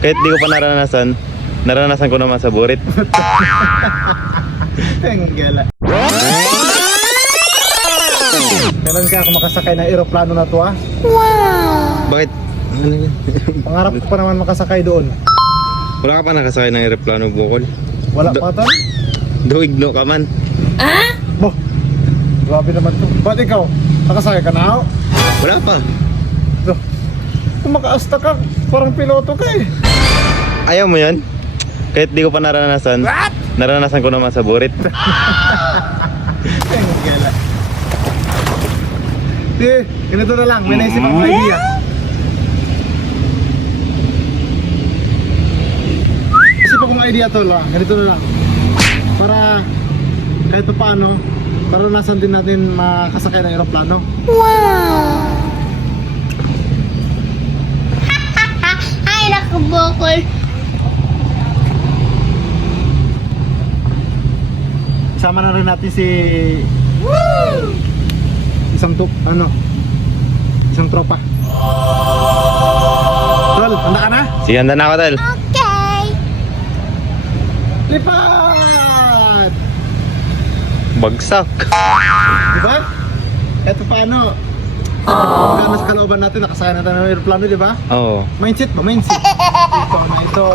Kahit di ko pa naranasan ko naman sa burit. Tenggala. Kailan ka ako makasakay ng eroplano na to ah? Bakit? Ano yan? Pangarap ko pa naman makasakay doon. Wala ka pa nakasakay ng aeroplano, Bukol? Wala pa to? Duigno ka man. Boh, grabe naman to. Ba't ikaw? Nakasakay ka na ako? Wala pa. So, kung makaasta ka, parang piloto ka eh. Ayaw mo yan? Kahit di ko pa naranasan ko naman sa burit. Tenggala. Sige, ganito na lang. May naisip akong idea. Isip akong idea to lang. Ganito na lang. Para kahit pa paano, maranasan din natin makasakay ng aeroplano. Ay, naku, Bukol. Sama na rin natin si isang tropa. Tol, handa ka na? Sige, handa na ako, Tal. Okay. Lipat! Bagsak. Diba? Eto paano? Magkano sa kalooban natin, nakasaya natin ng aeroplano, diba? Oo. Mindset ba? Mindset. Ito na ito.